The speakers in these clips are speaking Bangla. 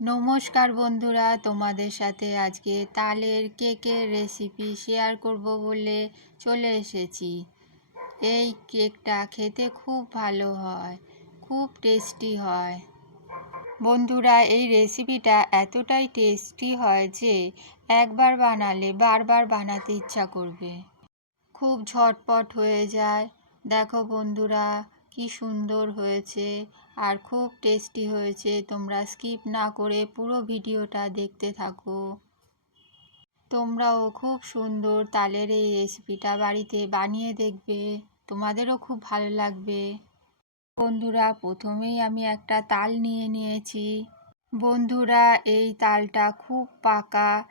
নমস্কার বন্ধুরা, তোমাদের সাথে আজকে তালের কেকের রেসিপি শেয়ার করব বলে চলে এসেছি। এই কেকটা খেতে খুব ভালো হয়, খুব টেস্টি হয়। বন্ধুরা, এই রেসিপিটা এতটাই টেস্টি হয় যে একবার বানালে বারবার বানাতে ইচ্ছা করবে। খুব ঝটপট হয়ে যায়। দেখো বন্ধুরা, কি সুন্দর হয়েছে। আর খুব টেস্টি হয়েছে। তোমরা স্কিপ না করে পুরো ভিডিওটা দেখতে থাকো। তোমরাও খুব সুন্দর তালের এই রেসিপিটা বাড়িতে বানিয়ে দেখবে। তোমাদেরও খুব ভালো লাগবে। বন্ধুরা, প্রথমেই আমি একটা তাল নিয়ে নিয়েছি। বন্ধুরা, এই তালটা খুব পাকা।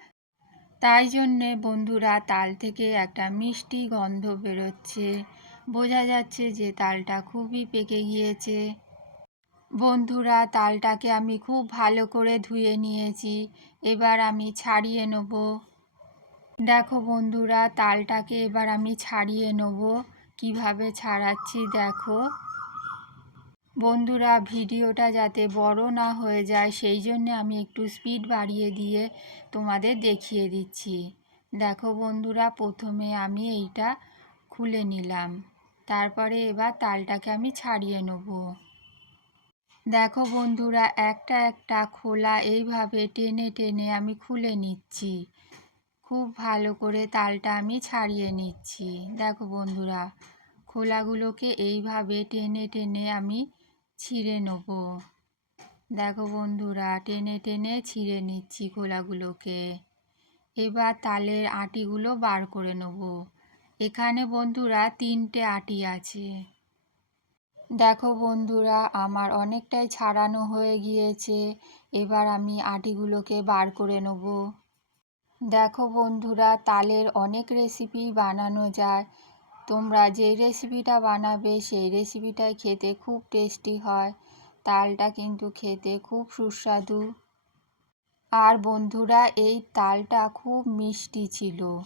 তাই জন্যে বন্ধুরা, তাল থেকে একটা মিষ্টি গন্ধ বেরোচ্ছে। বোঝা যাচ্ছে যে তালটা খুবই পেকে গিয়েছে। বন্ধুরা, তালটাকে আমি খুব ভালো করে ধুয়ে নিয়েছি। এবার আমি ছাড়িয়ে নেব। দেখো বন্ধুরা, তালটাকে এবার আমি ছাড়িয়ে নেব। কীভাবে ছাড়াচ্ছি দেখো। বন্ধুরা, ভিডিওটা যাতে বড় না হয়ে যায়, সেই জন্য আমি একটু স্পিড বাড়িয়ে দিয়ে তোমাদের দেখিয়ে দিচ্ছি। দেখো বন্ধুরা, প্রথমে আমি এইটা খুলে নিলাম। তারপরে এবার তালটাকে আমি ছাড়িয়ে নেব। দেখো বন্ধুরা, একটা একটা খোলা এইভাবে টেনে টেনে আমি খুলে নিচ্ছি। খুব ভালো করে তালটা আমি ছাড়িয়ে নিচ্ছি। দেখো বন্ধুরা, খোলাগুলোকে এইভাবে টেনে টেনে আমি ছিঁড়ে নেব। দেখো বন্ধুরা, টেনে টেনে ছিঁড়ে নিচ্ছি খোলাগুলোকে। এবার তালের আটিগুলো বার করে নেব। এখানে বন্ধুরা তিনটে আটি আছে। দেখো বন্ধুরা, আমার অনেকটাই ছাড়ানো হয়ে গিয়েছে। এবার আমি আটিগুলোকে বার করে নেব। দেখো বন্ধুরা, তালের অনেক রেসিপি বানানো যায়। তোমরা যে রেসিপিটা বানাবে, সেই রেসিপিটাই খেতে খুব টেস্টি হয়। তালটা কিন্তু খেতে খুব সুস্বাদু। আর বন্ধুরা, এই তালটা খুব মিষ্টি ছিল।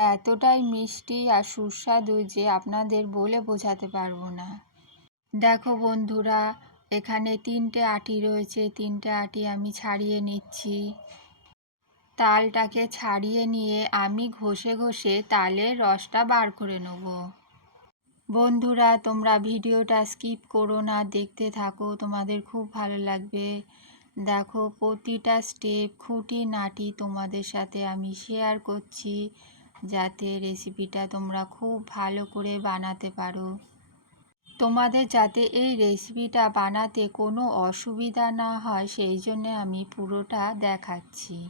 এতটাই মিষ্টি আর সুস্বাদু যে আপনাদের বলে বোঝাতে পারব না। দেখো বন্ধুরা, এখানে তিনটে আটি রয়েছে। তিনটে আটি আমি ছাড়িয়ে নিচ্ছি। তালটাকে ছাড়িয়ে নিয়ে আমি ঘষে ঘষে তালের রসটা বার করে নেব। বন্ধুরা, তোমরা ভিডিওটা স্কিপ করো না, দেখতে থাকো, তোমাদের খুব ভালো লাগবে। দেখো, প্রতিটা স্টেপ খুঁটি নাটি তোমাদের সাথে আমি শেয়ার করছি। যাতে রেসিপিটা তোমরা খুব ভালো করে বানাতে পারো। তোমাদের যাতে এই রেসিপিটা বানাতে কোনো অসুবিধা না হয়, সেই জন্য আমি পুরোটা দেখাচ্ছি।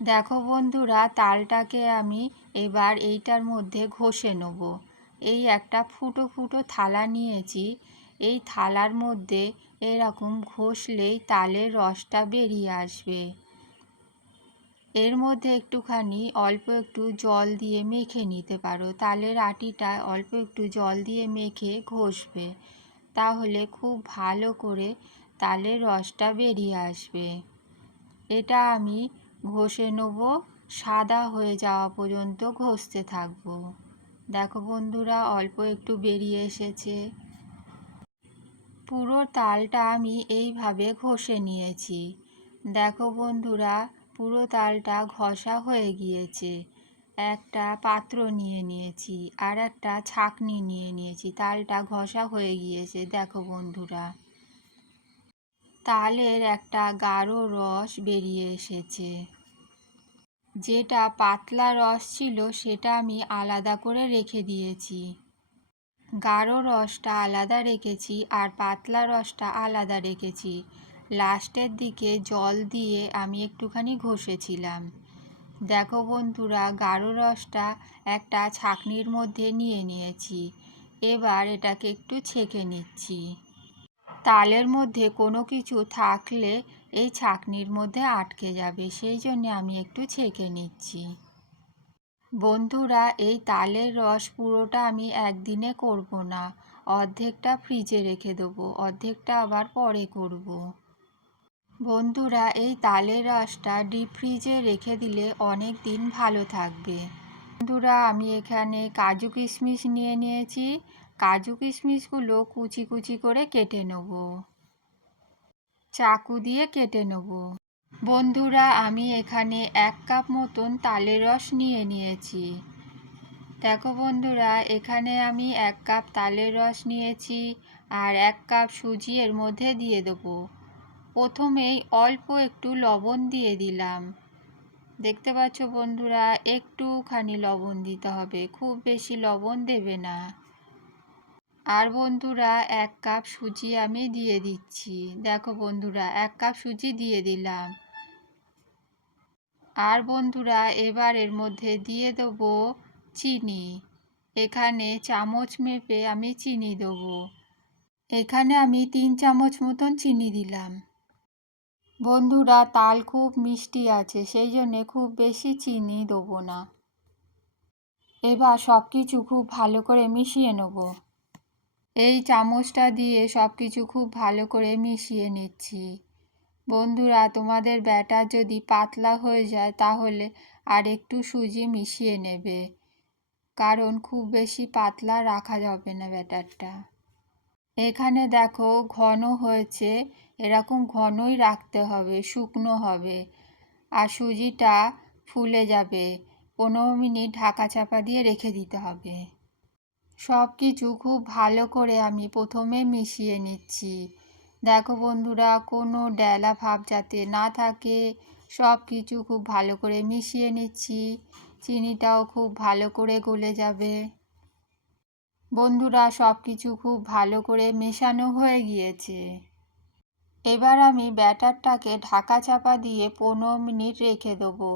দেখো বন্ধুরা, তালটাকে আমি এবার এইটার মধ্যে ঘষে নেব। এই একটা ফুটো ফুটো থালা নিয়েছি। এই থালার মধ্যে এরকম ঘষলেই তালের রসটা বেরিয়ে আসবে। এর মধ্যে একটুখানি অল্প একটু জল দিয়ে মেখে নিতে পারো। তালের আটিটা অল্প একটু জল দিয়ে মেখে ঘষবে। তাহলে খুব ভালো করে তালের রসটা বেরিয়ে আসবে। এটা আমি ঘষে নেব। সাদা হয়ে যাওয়া পর্যন্ত ঘষতে থাকব। দেখো বন্ধুরা, অল্প একটু বেরিয়ে এসেছে। পুরো তালটা আমি এইভাবে ঘষে নিয়েছি। দেখো বন্ধুরা পুরো তালটা ঘষা হয়ে গিয়েছে। একটা পাত্র নিয়ে নিয়েছি আর একটা ছাকনি নিয়ে নিয়েছি। তালটা ঘষা হয়ে গিয়েছে, দেখো বন্ধুরা। তালের একটা গাঢ় রস বেরিয়ে এসেছে। যেটা পাতলা রস ছিল, সেটা আমি আলাদা করে রেখে দিয়েছি। গাঢ় রসটা আলাদা রেখেছি আর পাতলা রসটা আলাদা রেখেছি। লাস্টের দিকে জল দিয়ে আমি একটুখানি ঘষেছিলাম। দেখো বন্ধুরা, গাঢ় রসটা একটা ছাকনির মধ্যে নিয়ে নিয়েছি। এবার এটাকে একটু ছেঁকে নিচ্ছি। তালের মধ্যে কোনো কিছু থাকলে এই ছাকনির মধ্যে আটকে যাবে, সেই জন্য আমি একটু ছেঁকে নিচ্ছি। বন্ধুরা, এই তালের রস পুরোটা আমি একদিনে করব না, অর্ধেকটা ফ্রিজে রেখে দেবো, অর্ধেকটা আবার পরে করব। বন্ধুরা, এই তালের রসটা ডিপ ফ্রিজে রেখে দিলে অনেক দিন ভালো থাকবে। বন্ধুরা, আমি এখানে কাজু কিশমিশ নিয়ে নিয়েছি। কাজু কিশমিশগুলো কুচি কুচি করে কেটে নেব। চাকু দিয়ে কেটে নেব। বন্ধুরা, আমি এখানে এক কাপ মতন তালের রস নিয়ে নিয়েছি। দেখো বন্ধুরা, এখানে আমি এক কাপ তালের রস নিয়েছি আর এক কাপ সুজি এর মধ্যে দিয়ে দেবো। প্রথমেই অল্প একটু লবণ দিয়ে দিলাম। দেখতে পাচ্ছ বন্ধুরা, একটুখানি লবণ দিতে হবে, খুব বেশি লবণ দেবে না। আর বন্ধুরা, এক কাপ সুজি আমি দিয়ে দিচ্ছি। দেখো বন্ধুরা, এক কাপ সুজি দিয়ে দিলাম। আর বন্ধুরা, এবার এর মধ্যে দিয়ে দেবো চিনি। এখানে চামচ মেপে আমি চিনি দেবো। এখানে আমি তিন চামচ মতন চিনি দিলাম। বন্ধুরা, তাল খুব মিষ্টি আছে, সেই জন্যে খুব বেশি চিনি দেবো না। এবার সব কিছু খুব ভালো করে মিশিয়ে নেব। এই চামচটা দিয়ে সব কিছু খুব ভালো করে মিশিয়ে নিচ্ছি। বন্ধুরা, তোমাদের ব্যাটার যদি পাতলা হয়ে যায়, তাহলে আর একটু সুজি মিশিয়ে নেবে। কারণ খুব বেশি পাতলা রাখা যাবে না ব্যাটারটা। এখানে দেখো ঘন হয়েছে, এরকম ঘনই রাখতে হবে, শুকনো হবে আর সুজিটা ফুলে যাবে। পনেরো মিনিট ঢাকা চাপা দিয়ে রেখে দিতে হবে। সব কিছু খুব ভালো করে আমি প্রথমে মিশিয়ে নিচ্ছি। দেখো বন্ধুরা, কোনো ডেলা ভাব যাতে না থাকে, সব কিছু খুব ভালো করে মিশিয়ে নিচ্ছি। চিনিটাও খুব ভালো করে গলে যাবে। বন্ধুরা সব কিছু খুব ভালো করে মেশানো হয়ে গিয়েছে। এবার আমি ব্যাটারটাকে ঢাকা চাপা দিয়ে পনেরো মিনিট রেখে দেবো।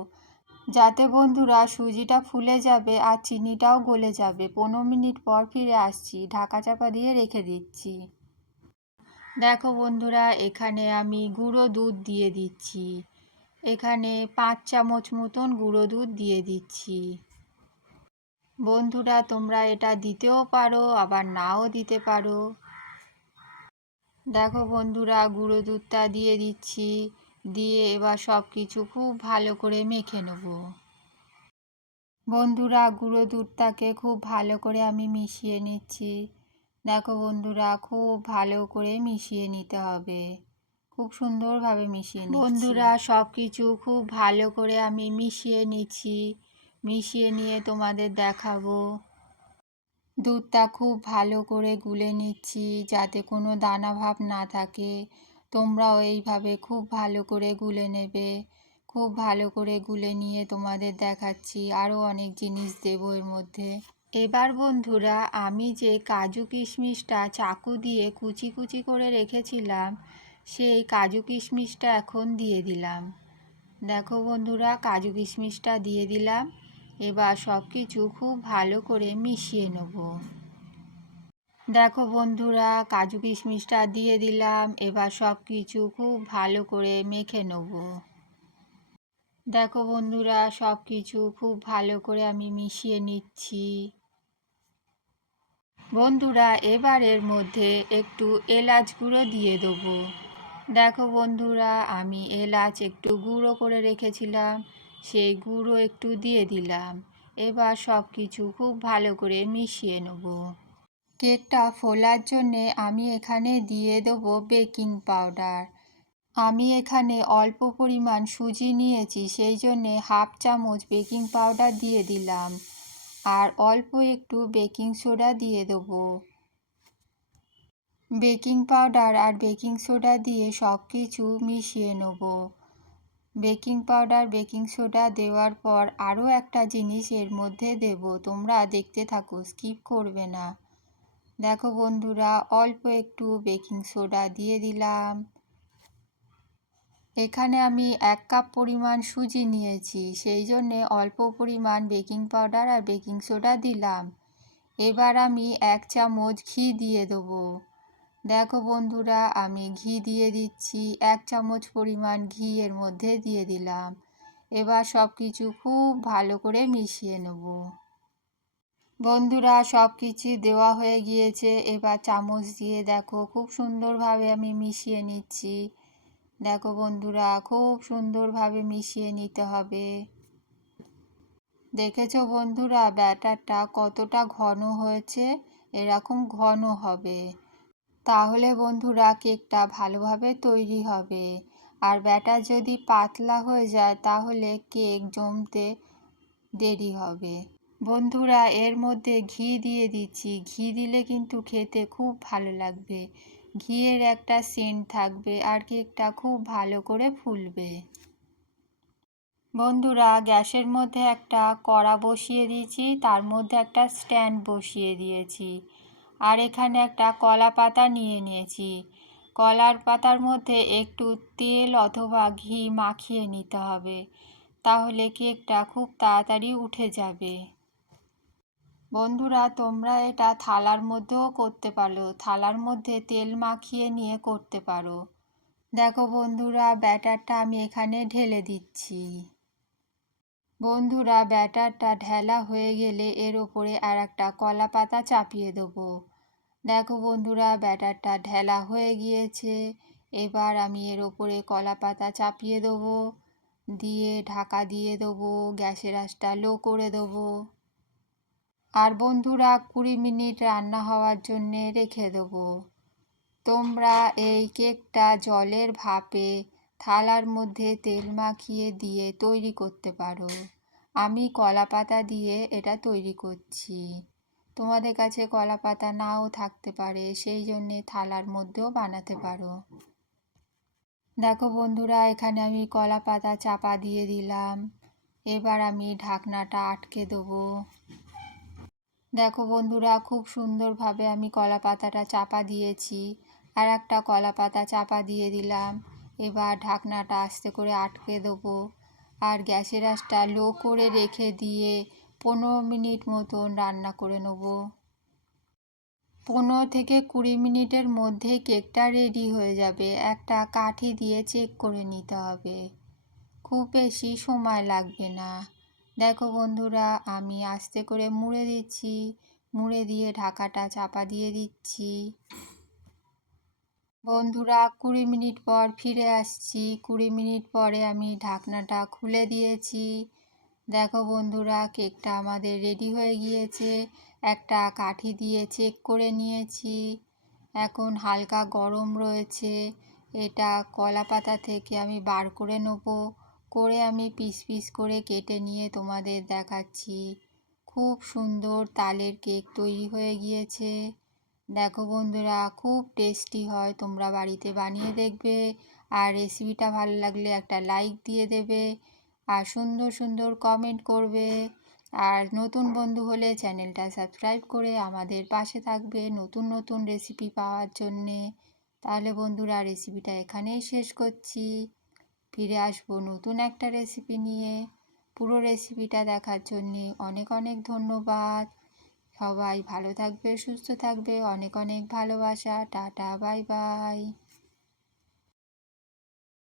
যাতে বন্ধুরা, সুজিটা ফুলে যাবে আর চিনিটাও গলে যাবে। পনেরো মিনিট পর ফিরে আসছি, ঢাকা চাপা দিয়ে রেখে দিচ্ছি। দেখো বন্ধুরা, এখানে আমি গুঁড়ো দুধ দিয়ে দিচ্ছি। এখানে পাঁচ চামচ মতন গুঁড়ো দুধ দিয়ে দিচ্ছি। বন্ধুরা, তোমরা এটা দিতেও পারো, আবার নাও দিতে পারো। দেখো বন্ধুরা, গুঁড়ো দুধটা দিয়ে দিচ্ছি, দিয়ে এবার সব কিছু খুব ভালো করে মেখে নেব। বন্ধুরা, গুঁড়ো দুধটাকে খুব ভালো করে আমি মিশিয়ে নিচ্ছি। দেখো বন্ধুরা, খুব ভালো করে মিশিয়ে নিতে হবে। খুব সুন্দরভাবে মিশিয়ে বন্ধুরা সব কিছু খুব ভালো করে আমি মিশিয়ে নিচ্ছি। মিশিয়ে নিয়ে তোমাদের দেখাবো। দুধটা খুব ভালো করে গুলে নিচ্ছি যাতে কোনো দানা ভাব না থাকে। তোমরাও এইভাবে খুব ভালো করে গুলে নেবে। খুব ভালো করে গুলে নিয়ে তোমাদের দেখাচ্ছি আরও অনেক জিনিস দেবো এর মধ্যে। এবার বন্ধুরা, আমি যে কাজু কিশমিশটা চাকু দিয়ে কুচি কুচি করে রেখেছিলাম, সেই কাজু কিশমিশটা এখন দিয়ে দিলাম। দেখো বন্ধুরা, কাজু কিশমিশটা দিয়ে দিলাম। এবার সব কিছু খুব ভালো করে মিশিয়ে নেব। দেখো বন্ধুরা, কাজু কিশমিশটা দিয়ে দিলাম, এবার সব কিছু খুব ভালো করে মেখে নেব। দেখো বন্ধুরা সব কিছু খুব ভালো করে আমি মিশিয়ে নিচ্ছি। বন্ধুরা এবার এর মধ্যে একটু এলাচ গুঁড়ো দিয়ে দেবো। দেখো বন্ধুরা, আমি এলাচ একটু গুঁড়ো করে রেখেছিলাম। সেই গুঁড়ো একটু দিয়ে দিলাম। এবার সব কিছু খুব ভালো করে মিশিয়ে নেব। কেকটা ফোলার জন্যে আমি এখানে দিয়ে দেবো বেকিং পাউডার। আমি এখানে অল্প পরিমাণ সুজি নিয়েছি, সেই জন্যে হাফ চামচ বেকিং পাউডার দিয়ে দিলাম। আর অল্প একটু বেকিং সোডা দিয়ে দেবো। বেকিং পাউডার আর বেকিং সোডা দিয়ে সব কিছু মিশিয়ে নেব। বেকিং পাউডার, বেকিং সোডা দেওয়ার পর আরও একটা জিনিস এর মধ্যে দেব। তোমরা দেখতে থাকো, স্কিপ করবে না। দেখো বন্ধুরা, অল্প একটু বেকিং সোডা দিয়ে দিলাম। এখানে আমি এক কাপ পরিমাণ সুজি নিয়েছি, সেই জন্যে অল্প পরিমাণ বেকিং পাউডার আর বেকিং সোডা দিলাম। এবার আমি এক চামচ ঘি দিয়ে দেবো। দেখো বন্ধুরা, আমি ঘি দিয়ে দিচ্ছি। এক চামচ পরিমাণ ঘি এর মধ্যে দিয়ে দিলাম। এবার সব কিছু খুব ভালো করে মিশিয়ে নেব। বন্ধুরা সব কিছু দেওয়া হয়ে গিয়েছে। এবার চামচ দিয়ে দেখো, খুব সুন্দরভাবে আমি মিশিয়ে নিচ্ছি। দেখো বন্ধুরা, খুব সুন্দরভাবে মিশিয়ে নিতে হবে। দেখেছ বন্ধুরা, ব্যাটারটা কতটা ঘন হয়েছে? এরকম ঘন হবে। তাহলে বন্ধুরা কেকটা ভালোভাবে তৈরি হবে। আর ব্যাটার যদি পাতলা হয়ে যায়, তাহলে কেক জমতে দেরি হবে। বন্ধুরা, এর মধ্যে ঘি দিয়ে দিচ্ছি। ঘি দিলে কিন্তু খেতে খুব ভালো লাগবে। ঘিয়ের একটা সেন্ট থাকবে আর কেকটা খুব ভালো করে ফুলবে। বন্ধুরা, গ্যাসের মধ্যে একটা কড়া বসিয়ে দিয়েছি। তার মধ্যে একটা স্ট্যান্ড বসিয়ে দিয়েছি। আর এখানে একটা কলা পাতা নিয়ে নিয়েছি। কলার পাতার মধ্যে একটু তেল অথবা ঘি মাখিয়ে নিতে হবে, তাহলে কেকটা খুব তাড়াতাড়ি উঠে যাবে। বন্ধুরা, তোমরা এটা থালার মধ্যেও করতে পারো। থালার মধ্যে তেল মাখিয়ে নিয়ে করতে পারো। দেখো বন্ধুরা, ব্যাটারটা আমি এখানে ঢেলে দিচ্ছি। বন্ধুরা, ব্যাটারটা ঢেলা হয়ে গেলে এর ওপরে আর একটা কলা পাতা চাপিয়ে দেবো। দেখো বন্ধুরা, ব্যাটারটা ঢেলা হয়ে গিয়েছে। এবার আমি এর ওপরে কলা পাতা চাপিয়ে দেবো। দিয়ে ঢাকা দিয়ে দেবো, গ্যাসের আঁচটা লো করে দেবো। আর বন্ধুরা, কুড়ি মিনিট রান্না হওয়ার জন্যে রেখে দেবো। তোমরা এই কেকটা জলের ভাপে থালার মধ্যে তেল মাখিয়ে দিয়ে তৈরি করতে পারো। আমি কলা পাতা দিয়ে এটা তৈরি করছি। তোমাদের কাছে কলা পাতা নাও থাকতে পারে, সেই জন্যে থালার মধ্যেও বানাতে পারো। দেখো বন্ধুরা, এখানে আমি কলা পাতা চাপা দিয়ে দিলাম। এবার আমি ঢাকনাটা আটকে দেবো। দেখো বন্ধুরা, খুব সুন্দরভাবে আমি কলা পাতাটা চাপা দিয়েছি। আর একটা কলা পাতা চাপা দিয়ে দিলাম। এবার ঢাকনাটা আস্তে করে আটকে দেবো আর গ্যাসের আঁচটা লো করে রেখে দিয়ে পনেরো মিনিট মতন রান্না করে নেব। পনেরো থেকে কুড়ি মিনিটের মধ্যে কেকটা রেডি হয়ে যাবে। একটা কাঠি দিয়ে চেক করে নিতে হবে। খুব বেশি সময় লাগবে না। দেখো বন্ধুরা, আমি আস্তে করে মুড়ে দিচ্ছি। মুড়ে দিয়ে ঢাকাটা চাপা দিয়ে দিচ্ছি। বন্ধুরা, কুড়ি মিনিট পর ফিরে আসছি। কুড়ি মিনিট পরে আমি ঢাকনাটা খুলে দিয়েছি। দেখো বন্ধুরা, কেকটা আমাদের রেডি হয়ে গিয়েছে। একটা কাঠি দিয়ে চেক করে নিয়েছি। এখন হালকা গরম রয়েছে। এটা কলা পাতা থেকে আমি বার করে নেব। করে আমি পিস পিস করে কেটে নিয়ে তোমাদের দেখাচ্ছি। খুব সুন্দর তালের কেক তৈরি হয়ে গিয়েছে। দেখো বন্ধুরা, খুব টেস্টি হয়। তোমরা বাড়িতে বানিয়ে দেখবে। আর রেসিপিটা ভালো লাগলে একটা লাইক দিয়ে দেবে। আর সুন্দর সুন্দর কমেন্ট করবে। আর নতুন বন্ধু হলে চ্যানেলটা সাবস্ক্রাইব করে আমাদের পাশে থাকবে নতুন নতুন রেসিপি পাওয়ার জন্যে। তাহলে বন্ধুরা রেসিপিটা এখানেই শেষ করছি। ফিরে আসব নতুন একটা রেসিপি নিয়ে। পুরো রেসিপিটা দেখার জন্যে অনেক অনেক ধন্যবাদ। সবাই ভালো থাকবে সুস্থ থাকবে। অনেক অনেক ভালোবাসা। Tata bye bye.